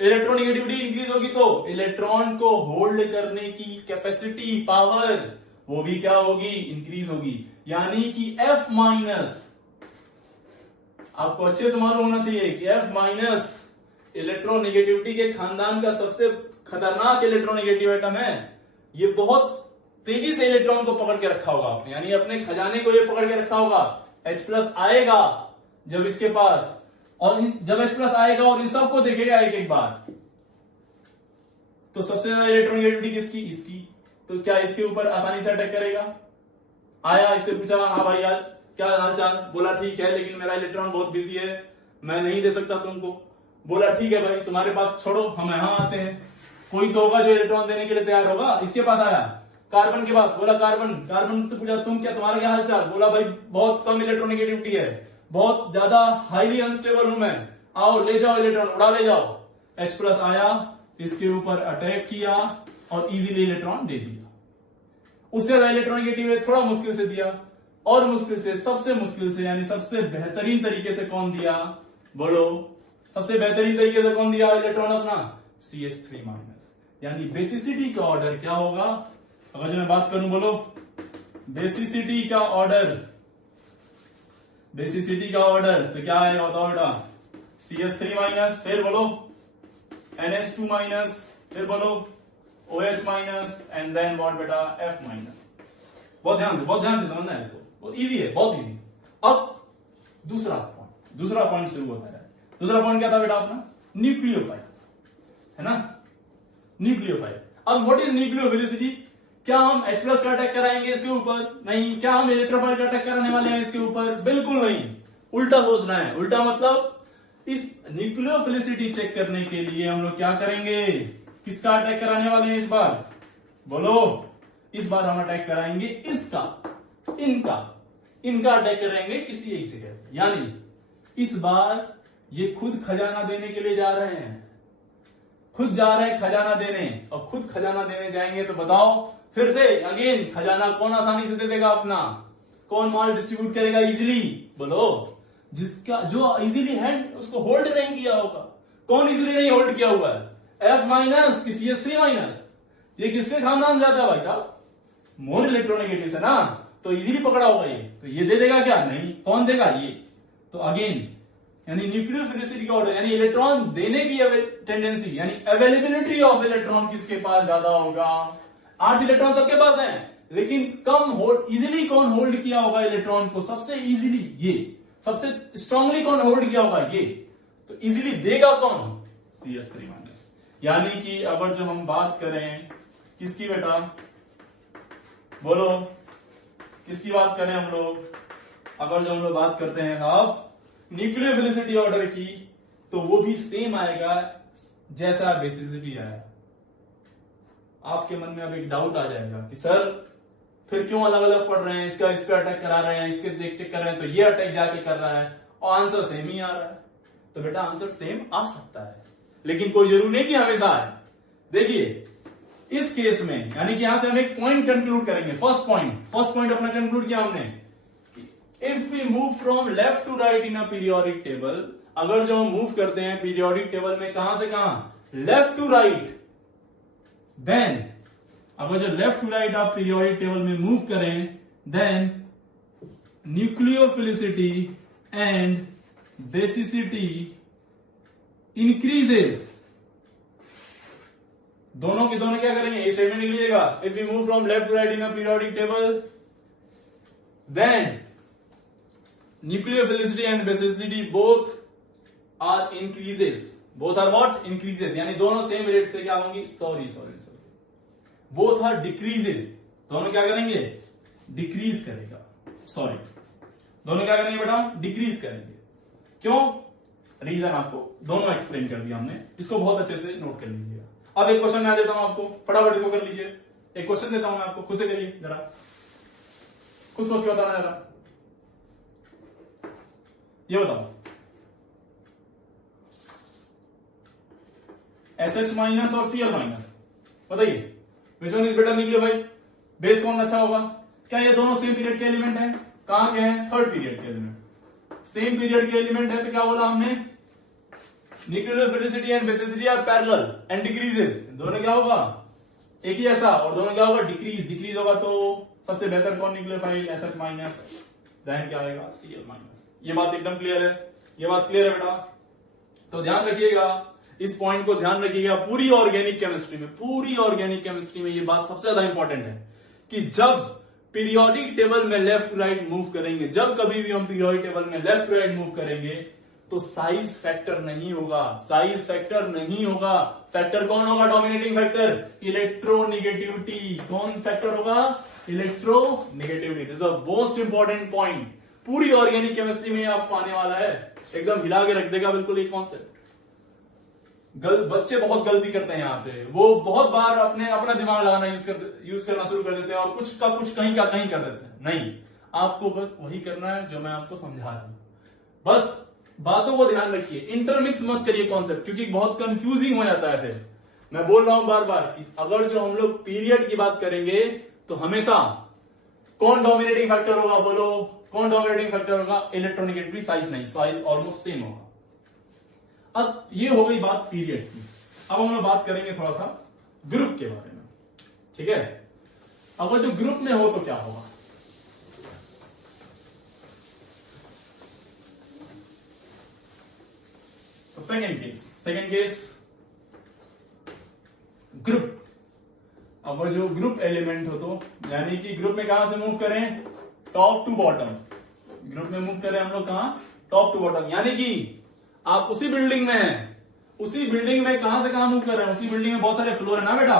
इलेक्ट्रोनेगेटिविटी इंक्रीज होगी तो इलेक्ट्रॉन को होल्ड करने की कैपेसिटी, पावर, वो भी क्या होगी? इंक्रीज होगी। यानी कि F माइनस, आपको अच्छे से मालूम होना चाहिए कि F माइनस इलेक्ट्रोनेगेटिविटी के खानदान का सबसे खतरनाक इलेक्ट्रोनेगेटिव एटम है। ये बहुत तेजी से इलेक्ट्रॉन को पकड़ के रखा होगा आपने, यानी अपने खजाने को ये पकड़ के रखा होगा। H प्लस आएगा जब इसके पास, और जब H प्लस आएगा और इन सबको देखेगा एक एक बार, तो सबसे ज्यादा इलेक्ट्रोनेगेटिविटी किसकी? इसकी। तो क्या इसके ऊपर आसानी से अटैक करेगा? आया, इससे पूछा, हाँ भाई यार क्या हाल चाल? बोला ठीक है, लेकिन मेरा इलेक्ट्रॉन बहुत बिजी है, मैं नहीं दे सकता तुमको। बोला ठीक है भाई, तुम्हारे पास छोड़ो, हम यहां आते हैं। कोई तो होगा जो इलेक्ट्रॉन देने के लिए तैयार होगा। इसके पास आया, कार्बन के पास, बोला कार्बन से पूछा तुम क्या, तुम्हारा क्या हाल चाल? बोला भाई बहुत कम इलेक्ट्रोनेगेटिविटी है, बहुत ज्यादा हाईली अनस्टेबल हूं मैं, आओ ले जाओ इलेक्ट्रॉन, उड़ा ले जाओ। H प्लस आया, इसके ऊपर अटैक किया और इजीली इलेक्ट्रॉन दे दिया। उससे ज्यादा इलेक्ट्रोनेगेटिव है, थोड़ा मुश्किल से दिया, और मुश्किल से, सबसे मुश्किल से, यानी सबसे बेहतरीन तरीके से कौन दिया? बोलो, सबसे बेहतरीन तरीके से कौन दिया इलेक्ट्रॉन अपना? CH3 minus. यानी बेसिसिटी का ऑर्डर क्या होगा? अगर जो मैं बात करूं, बोलो बेसिसिटी का ऑर्डर, तो क्या है बताओ बेटा? CH3 माइनस, फिर बोलो NH2 माइनस, फिर बोलो OH minus, and then what बेटा? F minus. बहुत ध्यान से समझना है इसको, बहुत इजी है, बहुत इजी। अब दूसरा पॉइंट शुरू होता है। दूसरा पॉइंट क्या था बेटा अपना? न्यूक्लियोफाइल, है ना? न्यूक्लियोफाइल। अब व्हाट इज न्यूक्लियोफिलिसिटी? क्या हम H प्लस का अटैक कराएंगे इसके ऊपर? नहीं। क्या हम इलेक्ट्रोफाइल का अटैक कराने वाले हैं इसके ऊपर? बिल्कुल नहीं। उल्टा सोचना है। उल्टा मतलब इस न्यूक्लियोफिलिसिटी चेक करने के लिए हम लोग क्या करेंगे? किसका अटैक कराने वाले हैं इस बार? बोलो, इस बार हम अटैक कराएंगे इसका, इनका अटैक करेंगे किसी एक जगह। यानी इस बार ये खुद खजाना देने के लिए जा रहे हैं, खुद जा रहे हैं खजाना देने, और खुद खजाना देने जाएंगे तो बताओ फिर से अगेन खजाना कौन आसानी से दे देगा अपना? कौन माल डिस्ट्रीब्यूट करेगा इजीली? बोलो, जिसका जो इजीली हैंड उसको होल्ड नहीं किया होगा। कौन इजीली नहीं होल्ड किया हुआ है? F माइनस की CH3 माइनस। ये किसके खानदान जाता है भाई साहब? मोर इलेक्ट्रोनेगेटिव से ना, तो इजीली पकड़ा होगा ये, तो ये दे देगा क्या? नहीं। कौन देगा? ये। तो अगेन यानी न्यूक्लियोफिलिसिटी का ऑर्डर, यानी इलेक्ट्रॉन देने की टेंडेंसी, यानी अवेलेबिलिटी ऑफ इलेक्ट्रॉन किसके पास ज्यादा होगा? 8 इलेक्ट्रॉन सबके पास हैं, लेकिन कम होल्ड, इजीली कौन होल्ड किया होगा इलेक्ट्रॉन को? सबसे इजीली ये, सबसे स्ट्रांगली कौन होल्ड किया होगा? ये। तो इजीली देगा कौन? CH3 minus. यानी कि अगर जब हम बात करें किसकी बेटा? बोलो, किसकी बात करें हम लोग? अगर जो हम लोग बात करते हैं साहब न्यूक्लियोफिलिसिटी ऑर्डर की, तो वो भी सेम आएगा जैसा बेसिसिटी आया। आपके मन में अब एक डाउट आ जाएगा कि सर फिर क्यों अलग अलग पढ़ रहे हैं? इसका इस पे अटैक करा रहे हैं, इसके देख चेक कर रहे हैं, तो ये अटैक जाके कर रहा है और आंसर सेम ही आ रहा है। तो बेटा आंसर सेम आ सकता है, लेकिन कोई जरूरी नहीं कि हमेशा आए। देखिए इस केस में यानी कि यहां से हम एक पॉइंट कंक्लूड करेंगे। फर्स्ट पॉइंट अपना कंक्लूड किया हमने, if we move from left to right in a periodic table, अगर जो हम मूव करते हैं पीरियोडिक टेबल में कहां से कहां, लेफ्ट टू राइट, देन अगर जो लेफ्ट टू राइट आप पीरियोडिक टेबल में मूव करें, then nucleophilicity and basicity increases. दोनों के दोनों क्या करेंगे, इस स्टेटमेंट लिख लीजिएगा, if you move from left to right in a periodic table then nucleophilicity and basicity both are increases. Both are what, increases, यानी दोनों सेम रेट से क्या होंगी, सॉरी बोथ आर डिक्रीजेस, दोनों क्या करेंगे, डिक्रीज करेगा, सॉरी दोनों क्या करेंगे बेटा, डिक्रीज करेंगे। क्यों, रीजन आपको दोनों एक्सप्लेन कर दिया हमने, इसको बहुत अच्छे से नोट कर लीजिएगा। अब एक क्वेश्चन मैं देता हूं आपको, फटाफट इसको कर लीजिए। एक क्वेश्चन देता हूं मैं आपको, खुद से करिए जरा, खुद सोच के बताना जरा। ये बताओ, SH माइनस और Cl माइनस, बताइए which one is better nucleophile, base कौन अच्छा होगा। क्या ये दोनों सेम पीरियड के एलिमेंट हैं, कहां के हैं, थर्ड पीरियड के एलिमेंट, सेम पीरियड के एलिमेंट है, तो क्या बोला हमने, nucleophilicity and basicity are parallel and decreases, दोनों क्या होगा, एक ही ऐसा, और दोनों क्या होगा, डिक्रीज होगा। तो सबसे बेहतर कौन न्यूक्लियोफाइल, SH माइनस, देन क्या आएगा, Cl माइनस। ये बात एकदम क्लियर है, ये बात क्लियर है बेटा। तो ध्यान रखिएगा, इस पॉइंट को ध्यान रखिएगा। पूरी ऑर्गेनिक केमिस्ट्री में ये बात सबसे ज्यादा इंपॉर्टेंट है कि जब पीरियोडिक टेबल में लेफ्ट टू राइट मूव करेंगे, जब कभी भी हम पीरियोडिक टेबल में लेफ्ट टू राइट मूव करेंगे तो साइज फैक्टर नहीं होगा, फैक्टर कौन होगा, डोमिनेटिंग फैक्टर, इलेक्ट्रोनेगेटिविटी। कौन फैक्टर होगा, electronegativity. This is the most important point, पूरी ऑर्गेनिक केमिस्ट्री में आपको आने वाला है, एकदम हिला के रख देगा बिल्कुल ये कॉन्सेप्ट। बच्चे बहुत गलती करते हैं यहाँ पे, वो बहुत बार अपना दिमाग लगाना यूज करना शुरू कर देते हैं और कुछ का कुछ कहीं का कहीं कर देते हैं। नहीं, आपको बस वही करना है जो मैं आपको समझा रहा हूं, बस बातों को ध्यान रखिए, इंटरमिक्स मत करिए कॉन्सेप्ट, क्योंकि बहुत कंफ्यूजिंग हो जाता है। फिर मैं बोल रहा हूं बार बार कि अगर जो हम लोग पीरियड की बात करेंगे तो हमेशा कौन डोमिनेटिंग फैक्टर होगा, बोलो कौन डोमिनेटिंग फैक्टर होगा, इलेक्ट्रोनेगेटिविटी, साइज नहीं, साइज ऑलमोस्ट सेम होगा। अब ये हो गई बात पीरियड की। अब हम लोग बात करेंगे थोड़ा सा ग्रुप के बारे में, ठीक है। अगर जो ग्रुप में हो तो क्या होगा, तो सेकेंड केस ग्रुप। अब जो ग्रुप एलिमेंट हो तो यानी कि ग्रुप में कहां से मूव करें, टॉप टू बॉटम। ग्रुप में मूव करें हम लोग कहां, टॉप टू बॉटम, यानी कि आप उसी बिल्डिंग में हैं, उसी बिल्डिंग में कहां से कहां मूव कर रहे हैं, उसी बिल्डिंग में बहुत सारे फ्लोर है ना बेटा,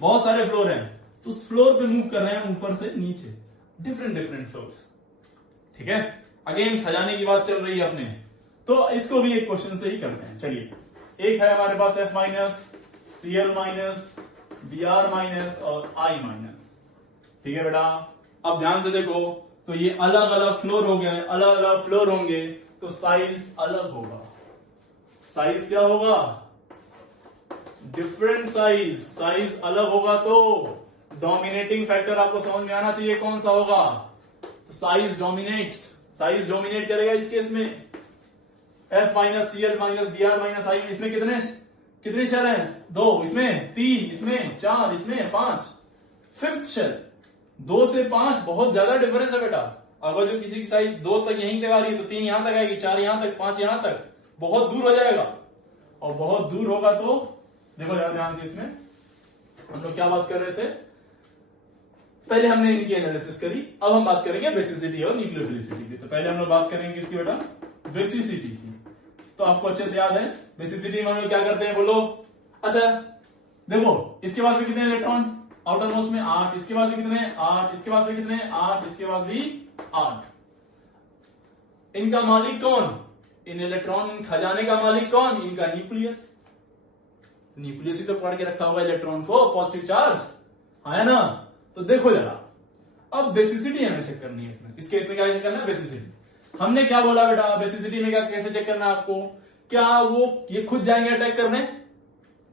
बहुत सारे फ्लोर हैं, तो उस फ्लोर पे मूव कर रहे हैं ऊपर से नीचे, डिफरेंट फ्लोर्स, ठीक है। अगेन खजाने की बात चल रही है अपने, तो इसको भी एक क्वेश्चन से ही करते हैं। चलिए, एक है हमारे पास F minus, Cl minus, Br minus और I माइनस, ठीक है बेटा। अब ध्यान से देखो, तो ये अलग अलग फ्लोर हो गए, अलग अलग फ्लोर होंगे तो साइज अलग होगा। साइज क्या होगा, डिफरेंट साइज अलग होगा, तो डोमिनेटिंग फैक्टर आपको समझ में आना चाहिए कौन सा होगा, तो साइज डोमिनेट करेगा इस केस में। F minus, Cl minus, Br minus I, इसमें कितने शेल हैं, 2, इसमें 3, इसमें 4, इसमें 5, फिफ्थ शेल। 2 से 5 बहुत ज्यादा डिफरेंस है बेटा। अगर जो किसी की साइज 2 तक यहीं तक आ रही है तो 3 यहां तक आएगी, 4 यहां तक, 5 यहां तक, बहुत दूर हो जाएगा। और बहुत दूर होगा तो देखो जरा ध्यान से, इसमें हम लोग क्या बात कर रहे थे, पहले हमने इनकी एनालिसिस करी, अब हम बात करेंगे बेसिसिटी और न्यूक्लियोफिलिसिटी की। तो पहले हम लोग बात करेंगे किसकी बेटा, बेसिसिटी की। तो आपको अच्छे से याद है बेसिसिटी में हम लोग क्या करते हैं, बोलो। अच्छा देखो, इसके पास भी कितने इलेक्ट्रॉन, आउटर मोस्ट में 8, इसके पास भी कितने 8, इसके पास भी कितने 8, इसके पास भी 8। इनका मालिक कौन, इन इलेक्ट्रॉन खजाने का मालिक कौन, इनका न्यूक्लियस। न्यूक्लियस ही तो पकड़ के रखा हुआ इलेक्ट्रॉन को, पॉजिटिव चार्ज है ना। तो देखो जरा, अब बेसिसिटी हमें चेक करनी है इसमें, इस केस में क्या चेक करना है, बेसिसिटी। हमने क्या बोला बेटा, बेसिसिटी में क्या कैसे चेक करना है आपको, क्या वो ये खुद जाएंगे अटैक करने,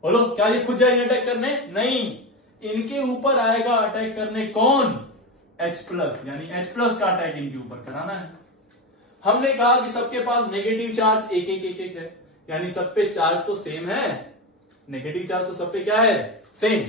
बोलो क्या ये खुद जाएंगे अटैक करने, नहीं, इनके ऊपर आएगा अटैक करने कौन? H+, यानी H+ का अटैक इनके ऊपर कराना है। हमने कहा कि सबके पास नेगेटिव चार्ज एक एक एक एक है, यानी सब पे चार्ज तो सेम है, नेगेटिव चार्ज तो सब पे क्या है? सेम।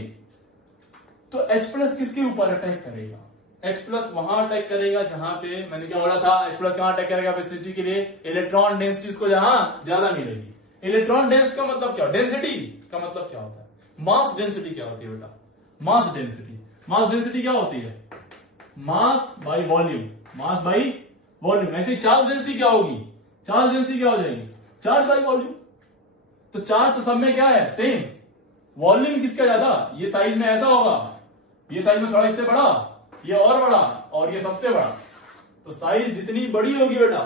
तो H+ किसके ऊपर अटैक करेगा? H+ वहां अटैक करेगा जहां पे मैंने क्या बोला था, H+ कहां अटैक करेगा बेसिसिटी के लिए? इलेक्ट्रॉन डेंसिटी उसको जहां ज्यादा मिलेगी। इलेक्ट्रॉन डेंस का मतलब क्या? डेंसिटी का मतलब क्या होता है? मास डेंसिटी क्या होती है बेटा? Mass density. मास डेंसिटी क्या होती है? Mass by volume, mass by volume. ऐसे ही चार्ज डेंसिटी क्या होगी? चार्ज डेंसिटी क्या हो जाएगी? Charge by volume. तो चार्ज तो सब में क्या है? सेम। वॉल्यूम किसका ज्यादा? ये साइज में ऐसा होगा, ये साइज में थोड़ा इससे बड़ा, ये और बड़ा, और ये सबसे बड़ा। तो साइज जितनी बड़ी होगी बेटा,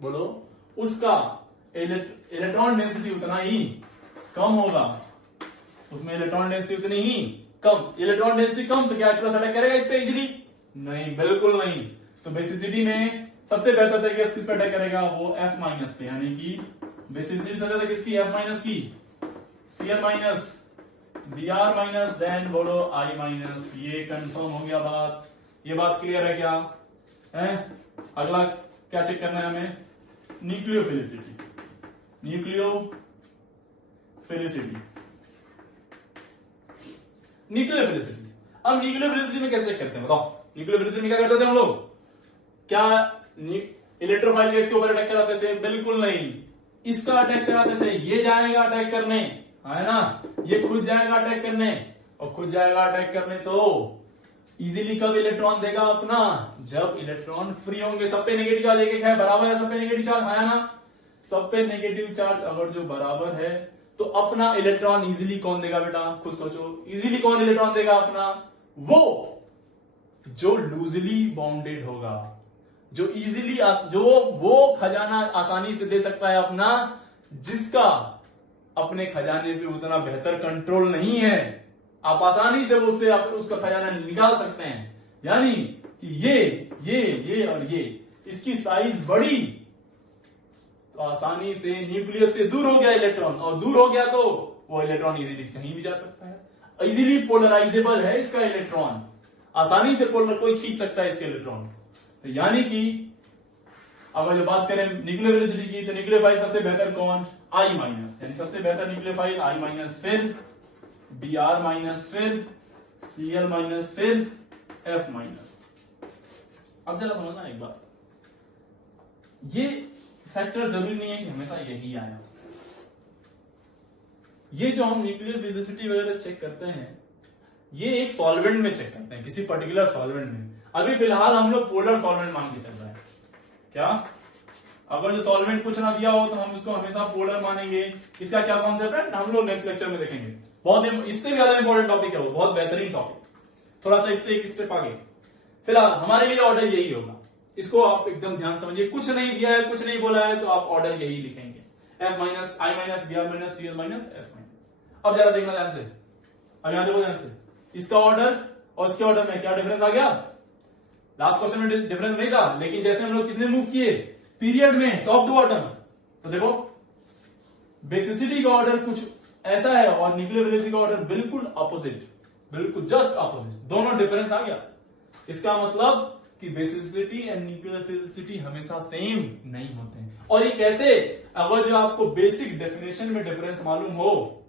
बोलो, उसका इलेक्ट्रॉन डेंसिटी उतना ही कम होगा, उसमें इलेक्ट्रॉन डेंसिटी उतनी ही कम। इलेक्ट्रॉन डेंसिटी कम तो क्या H+ अटैक करेगा इस पे इजीली? नहीं, बिल्कुल नहीं। तो बेसिसिटी में सबसे बेहतर तरीके से किस पे अटैक करेगा? वो F- पे, यानी कि बेसिसिटी सबसे ज्यादा किसकी? F- की, Cl-, Br-, देन बोलो I-। ये कंफर्म हो गया बात। ये बात क्लियर है क्या? है? अगला क्या चेक करना है हमें? न्यूक्लियोफिलिसिटी। न्यूक्लियोफिलिसिटी अब न्यूक्लियोफिलिसिटी में कैसे चेक करते हैं बताओ? न्यूक्लियोफिलिसिटी में क्या करते थे हम लोग? क्या इलेक्ट्रोफाइल इसके ऊपर अटैक कराते थे? बिल्कुल नहीं। इसका अटैक कराते थे, ये जाएगा अटैक करने, है ना, ये खुद जाएगा अटैक करने, और खुद जाएगा अटैक करने तो इजीली कब इलेक्ट्रॉन देगा अपना? जब इलेक्ट्रॉन फ्री होंगे। सब पे नेगेटिव चार्ज एक एक है, बराबर है, सब पे नेगेटिव चार्ज है ना, सब पे नेगेटिव चार्ज अगर जो बराबर है तो अपना इलेक्ट्रॉन इजीली कौन देगा बेटा? खुद सोचो, इजीली कौन इलेक्ट्रॉन देगा अपना? वो जो लूजली बाउंडेड होगा, जो इजीली, जो वो खजाना आसानी से दे सकता है अपना, जिसका अपने खजाने पे उतना बेहतर कंट्रोल नहीं है, आप आसानी से उससे उसका खजाना निकाल सकते हैं। यानी कि ये और ये, इसकी साइज बड़ी तो आसानी से न्यूक्लियस से दूर हो गया इलेक्ट्रॉन, और दूर हो गया तो वो इलेक्ट्रॉन इजीली कहीं भी जा सकता है। इजीली पोलराइजेबल है इसका इलेक्ट्रॉन, आसानी से पोलर कोई खींच सकता है इसके इलेक्ट्रॉन। तो यानी कि अगर जो बात करें न्यूक्लियोफिलिसिटी की, तो न्यूक्लियोफाइल सबसे बेहतर कौन? I-, यानी सबसे बेहतर न्यूक्लियोफाइल I-, फिर Br-, फिर Cl-, फिर F-। अब जरा समझना एक बात, ये फैक्टर जरूरी नहीं है कि हमेशा यही आया। ये जो हम न्यूक्लियोफिलिसिटी वगैरह चेक करते हैं, ये एक सॉल्वेंट में चेक करते हैं, किसी पर्टिकुलर सॉल्वेंट में। अभी फिलहाल हम लोग पोलर सॉल्वेंट मान के चल रहे हैं। क्या? अगर जो सॉल्वेंट कुछ ना दिया हो तो हम उसको हमेशा पोलर मानेंगे। इसका क्या कॉन्सेप्ट है हम लोग नेक्स्ट लेक्चर में देखेंगे। बहुत इससे भी ज्यादा इंपॉर्टेंट टॉपिक है वो, बहुत बेहतरीन टॉपिक, थोड़ा सा इससे एक स्टेप आगे। फिलहाल हमारे लिए ऑर्डर यही होगा, इसको आप एकदम ध्यान समझिए। कुछ नहीं दिया है, कुछ नहीं बोला है, तो आप ऑर्डर यही लिखेंगे, F-, I-, Br-, Cl-, F-। अब जरा देखना ध्यान से, अब यहां देखो ध्यान से, इसका ऑर्डर और इसके ऑर्डर में क्या डिफरेंस आ गया? लास्ट क्वेश्चन में डिफरेंस नहीं था, लेकिन जैसे हम लोग किसने मूव किए? पीरियड में, टॉप टू बॉटम। तो देखो बेसिसिटी का ऑर्डर कुछ ऐसा है और न्यूक्लियोफिलिसिटी का ऑर्डर बिल्कुल अपोजिट, बिल्कुल जस्ट अपोजिट, दोनों डिफरेंस आ गया। इसका मतलब कि बेसिसिटी एंड न्यूक्लियोफिलिसिटी हमेशा सेम नहीं होते हैं। और ये कैसे? अगर जो आपको बेसिक डेफिनेशन में डिफरेंस मालूम हो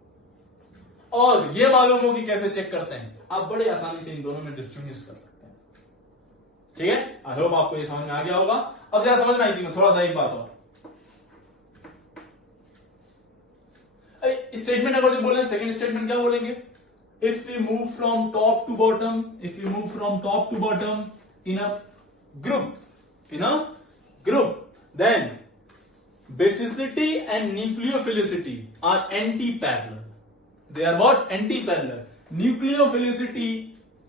और ये मालूम हो कि कैसे चेक करते हैं, आप बड़े आसानी से इन दोनों में डिस्टिंग्विश कर सकते हैं। ठीक है, आई होप आपको ये समझ में आ गया होगा। अब जरा समझना इसी में थोड़ा सा एक बात और, स्टेटमेंट अगर जो बोले, सेकंड स्टेटमेंट क्या बोलेंगे? If we move from top to bottom, if we move from top to bottom in a group, then basicity and nucleophilicity are anti-parallel. They are what? Anti-parallel. Nucleophilicity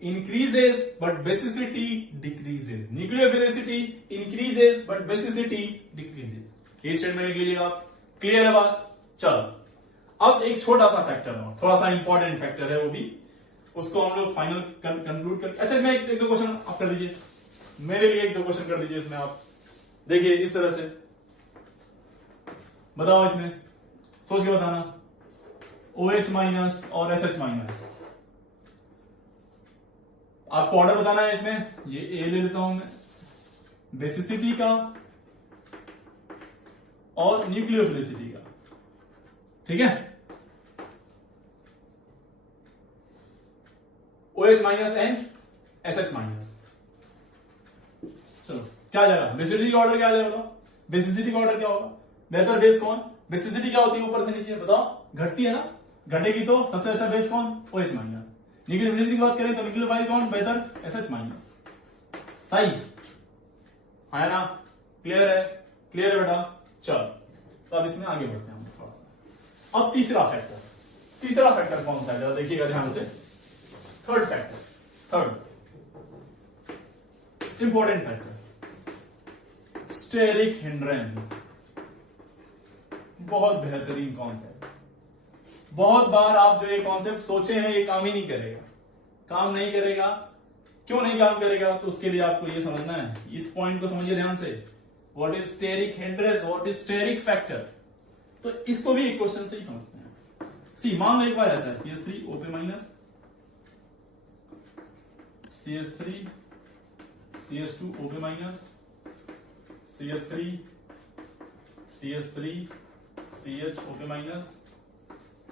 increases but basicity decreases. Nucleophilicity increases but basicity decreases. ये statement लिख लीजिएगा आप। Clear है बात? चलो अब एक छोटा सा फैक्टर और थोड़ा सा इंपॉर्टेंट फैक्टर है, वो भी उसको हम लोग फाइनल कंक्लूड करके। अच्छा इसमें एक दो क्वेश्चन आप कर दीजिए, मेरे लिए एक दो क्वेश्चन कर दीजिए इसमें। आप देखिए इस तरह से बताओ, इसमें सोच के बताना, OH- और SH-। आपको ऑर्डर बताना है इसमें, ये ए ले लेता हूं मैं, बेसिसिटी का और न्यूक्लियोफिलिसिटी का, ठीक है। OH minus and SH minus. चलो क्या जाएगा, बेसिसिटी का ऑर्डर क्या आ जाएगा, बेसिसिटी का ऑर्डर क्या होगा, बेहतर बेस कौन, बेसिसिटी क्या होती है ऊपर से नीचे बताओ, घटती है ना, घटेगी तो सबसे अच्छा बेस कौन, OH माइनस। न्यूक्लियोफिलिसिटी की बात करें तो न्यूक्लियोफाइल कौन बेहतर, SH माइनस। साइज है ना, क्लियर है, क्लियर है बेटा। चलो तो अब इसमें आगे बढ़ते हैं हम थोड़ा सा। अब तीसरा फैक्टर कौन सा है, देखिएगा ध्यान से, third factor, third important factor, steric hindrance. बहुत बेहतरीन कॉन्सेप्ट, बहुत बार आप जो ये कॉन्सेप्ट सोचे हैं ये काम ही नहीं करेगा, काम नहीं करेगा। क्यों नहीं काम करेगा, तो उसके लिए आपको ये समझना है, इस पॉइंट को समझिए ध्यान से, what is steric hindrance, what is steric factor. तो इसको भी एक क्वेश्चन से ही समझते हैं। सी मान लो एक बार ऐसा है, CH3 OP minus, CH3 CH2 OP minus, CH3 CH3 CH OP minus,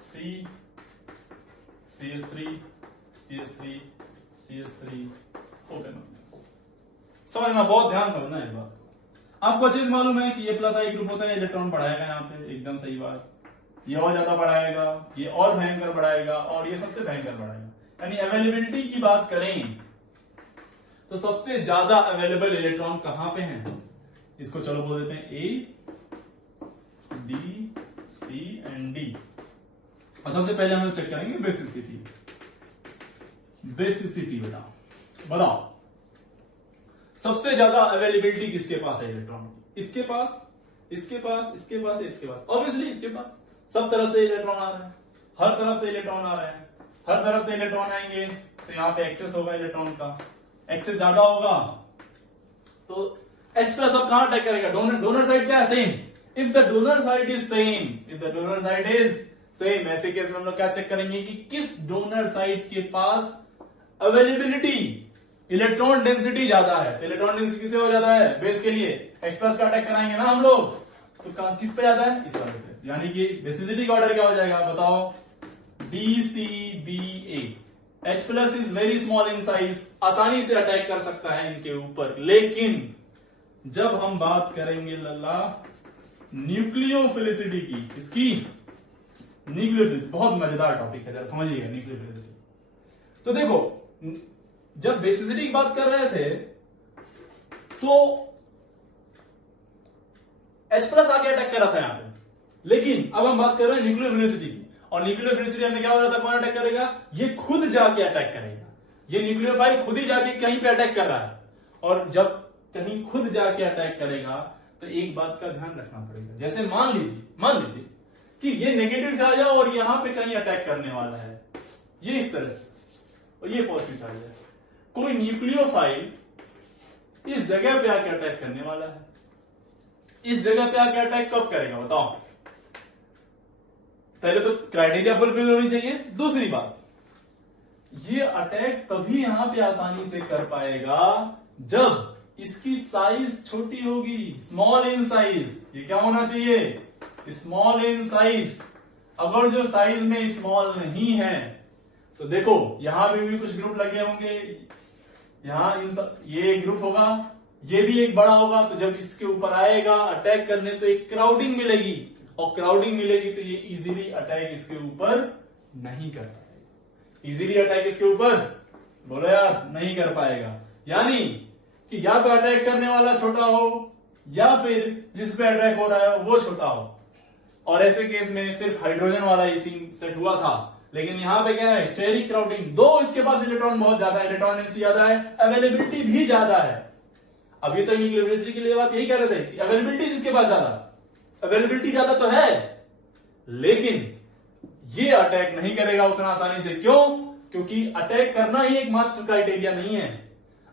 C CH3 CH3 CH3 OP minus. समझना, बहुत ध्यान समझना है इस बात को। आपको चीज मालूम है कि ये प्लस आई ग्रुप होता है, इलेक्ट्रॉन बढ़ाएगा यहाँ पे, एकदम सही बात। ये और ज्यादा बढ़ाएगा, ये और भयंकर बढ़ाएगा, और ये सबसे भयंकर बढ़ाएगा। यानी अवेलेबिलिटी की बात करें तो सबसे ज्यादा अवेलेबल इलेक्ट्रॉन कहां पे हैं, इसको चलो बोल देते हैं A, B, C and D। और सबसे पहले हम लोग चेक करेंगे बेसिसिटी। बेसिसिटी बेटा बताओ, सबसे ज्यादा अवेलेबिलिटी किसके पास है इलेक्ट्रॉन की, इसके पास, इसके पास, इसके पास, इसके पास, ऑब्वियसली इसके पास। सब तरफ से इलेक्ट्रॉन आ रहे हैं, हर तरफ से इलेक्ट्रॉन आ रहे हैं, हर तरफ से इलेक्ट्रॉन आएंगे तो यहाँ पे एक्सेस होगा इलेक्ट्रॉन का, एक्सेस ज्यादा होगा तो H प्लस अब कहां अटैक करेगा, डोनर साइड क्या है, same. If the donor side is same, if the donor side is same, ऐसे केस में हम लोग क्या चेक करेंगे कि किस डोनर साइड के पास अवेलेबिलिटी, इलेक्ट्रॉन डेंसिटी ज्यादा है। तो इलेक्ट्रॉन डेंसिटी किसे हो जाता है, बेस के लिए H प्लस का अटैक कराएंगे ना हम लोग, तो किस पे जाता है, इस वाले पे। यानी कि बेसिसिटी का ऑर्डर क्या हो जाएगा बताओ, DCBA। H plus is very small in size, आसानी से अटैक कर सकता है इनके ऊपर, लेकिन जब हम बात करेंगे लल्ला न्यूक्लियोफिलिसिटी की, इसकी न्यूक्लियोफिलिसिटी बहुत मजेदार टॉपिक है, जरा समझिएगा न्यूक्लियोफिलिसिटी। तो देखो जब बेसिसिटी की बात कर रहे थे तो H प्लस आगे अटैक कर रहा था यहां पे, लेकिन अब हम बात कर रहे हैं न्यूक्लियोफिलिसिटी की। और न्यूक्लियोफिलिसिटी हमने क्या बोला था, कौन अटैक करेगा, ये खुद जाके अटैक करेगा। ये न्यूक्लियोफाइल खुद ही जाके कहीं पे अटैक कर रहा है, और जब कहीं खुद जाके अटैक करेगा तो एक बात का ध्यान रखना पड़ेगा। जैसे मान लीजिए कि ये नेगेटिव चार्ज है और यहां पे कहीं अटैक करने वाला है, ये इस तरह से, और ये पॉजिटिव चार्ज है। कोई न्यूक्लियोफाइल इस जगह पे आके अटैक करने वाला है, इस जगह पे आके अटैक कब करेगा बताओ। पहले तो क्राइटेरिया फुलफिल होनी चाहिए। दूसरी बात, ये अटैक तभी यहां पे आसानी से कर पाएगा जब इसकी साइज छोटी होगी, स्मॉल इन साइज। ये क्या होना चाहिए, स्मॉल इन साइज। अगर जो साइज में स्मॉल नहीं है तो देखो यहां पे भी कुछ ग्रुप लगे होंगे, यहां ये ग्रुप होगा, ये भी एक बड़ा होगा, तो जब इसके ऊपर आएगा अटैक करने तो एक क्राउडिंग मिलेगी, और क्राउडिंग मिलेगी तो ये इजीली अटैक इसके ऊपर नहीं कर पाएगा। इजीली अटैक इसके ऊपर बोलो यार नहीं कर पाएगा। यानी कि या तो अटैक करने वाला छोटा हो या फिर जिस पे अटैक हो रहा है वो छोटा हो। और ऐसे केस में सिर्फ हाइड्रोजन वाला ही सीन सेट हुआ था, लेकिन यहां पे क्या है, स्टेरिक क्राउडिंग। दो इसके पास इलेक्ट्रॉन बहुत ज्यादा है, इलेक्ट्रॉन डेंसिटी ज्यादा है, अवेलेबिलिटी भी ज्यादा है। अभी तो न्यूक्लियोफिलिसिटी के लिए बात यही कर रहे थे, अवेलेबिलिटी जिसके पास ज्यादा, अवेलेबिलिटी ज्यादा तो है, लेकिन ये अटैक नहीं करेगा उतना आसानी से। क्यों? क्योंकि अटैक करना ही एकमात्र क्राइटेरिया नहीं है।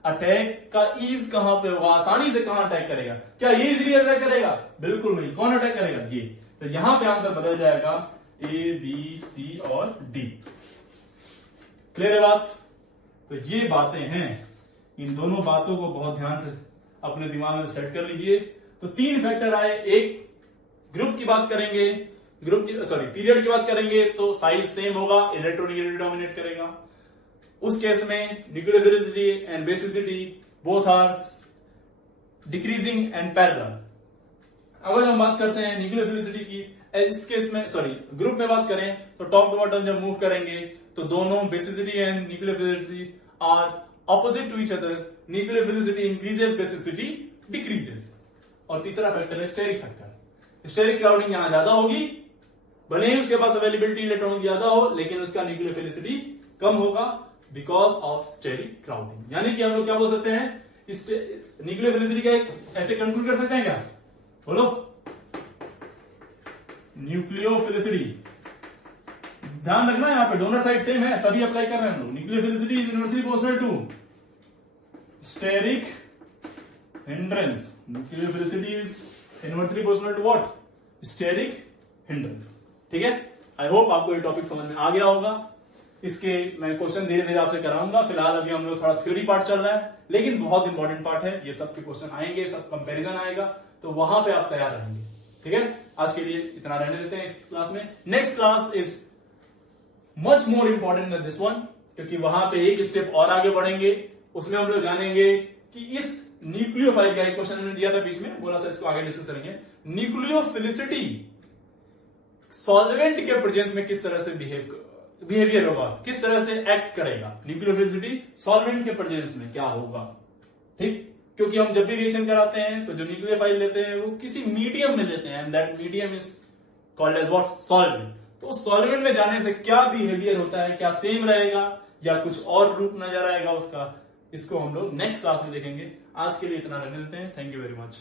अटैक का ईज कहां पे होगा, आसानी से कहां अटैक करेगा। क्या ये इजीली अटैक करेगा? बिल्कुल नहीं। कौन अटैक करेगा? ये। तो यहां पे आंसर बदल जाएगा A, B, C और D। क्लियर है बात? तो ये बातें हैं, इन दोनों बातों को बहुत ध्यान से अपने दिमाग में सेट कर लीजिए। तो 3 फैक्टर आए, एक ग्रुप की बात करेंगे, पीरियड की बात करेंगे तो साइज सेम होगा, इलेक्ट्रोनेगेटिविटी डोमिनेट करेगा। उस केस में nucleophilicity and basicity both are decreasing and parallel. अगर हम बात करते हैं न्यूक्लियोफिलिसिटी की, इस केस में ग्रुप में बात करें तो टॉप टू बॉटम जब मूव करेंगे तो दोनों basicity and nucleophilicity are opposite to each other. Nucleophilicity increases, basicity decreases. और तीसरा फैक्टर है स्टेरिक फैक्टर। स्टेरिक क्राउडिंग यहां ज्यादा होगी, भले ही उसके पास अवेलेबिलिटी इलेक्ट्रॉन ज्यादा हो, लेकिन उसका न्यूक्लियोफिलिसिटी कम होगा बिकॉज ऑफ स्टेरिक क्राउडिंग। यानी कि हम लोग क्या बोल सकते हैं, न्यूक्लियोफिलिसिटी का एक ऐसे कंक्लूड कर सकते हैं क्या, बोलो, न्यूक्लियोफिलिसिटी, ध्यान रखना यहां पे डोनर साइड सेम है, सभी अप्लाई कर रहे हैं हम लोग। Nucleophilicity is inversely proportional to steric hindrance. Nucleophilicity is inversely proportional to what, steric hindrance. ठीक है, आई होप आपको ये टॉपिक समझ में आ गया होगा। इसके मैं क्वेश्चन धीरे धीरे आपसे कराऊंगा। फिलहाल अभी हम लोग थोड़ा थ्योरी पार्ट चल रहा है, लेकिन बहुत इंपॉर्टेंट पार्ट है। ये सब के क्वेश्चन आएंगे, सब कंपैरिजन आएगा, तो वहां पे आप तैयार रहेंगे। ठीक है, आज के लिए इतना रहने देते हैं इस क्लास में। Next class is much more important than this one, क्योंकि वहां पे एक स्टेप और आगे बढ़ेंगे। उसमें हम लोग जानेंगे कि इस न्यूक्लियोफाइल का एक क्वेश्चन मैंने दिया था बीच में, बोला था इसको आगे डिस्कस करेंगे। न्यूक्लियोफिलिसिटी सॉल्वेंट के प्रेजेंस में किस तरह से बिहेवियर होगा, किस तरह से एक्ट करेगा। न्यूक्लियोफिलिसिटी सॉल्वेंट के प्रेजेंस में क्या होगा, ठीक, क्योंकि हम जब भी रिएक्शन कराते हैं तो जो न्यूक्लियोफाइल लेते हैं वो किसी मीडियम में लेते हैं, and that medium is called as what, solvent. तो उस सॉल्वेंट में जाने से क्या बिहेवियर होता है, क्या सेम रहेगा या कुछ और रूप नजर आएगा उसका, इसको हम लोग नेक्स्ट क्लास में देखेंगे। आज के लिए इतना रहने देते हैं। Thank you very much.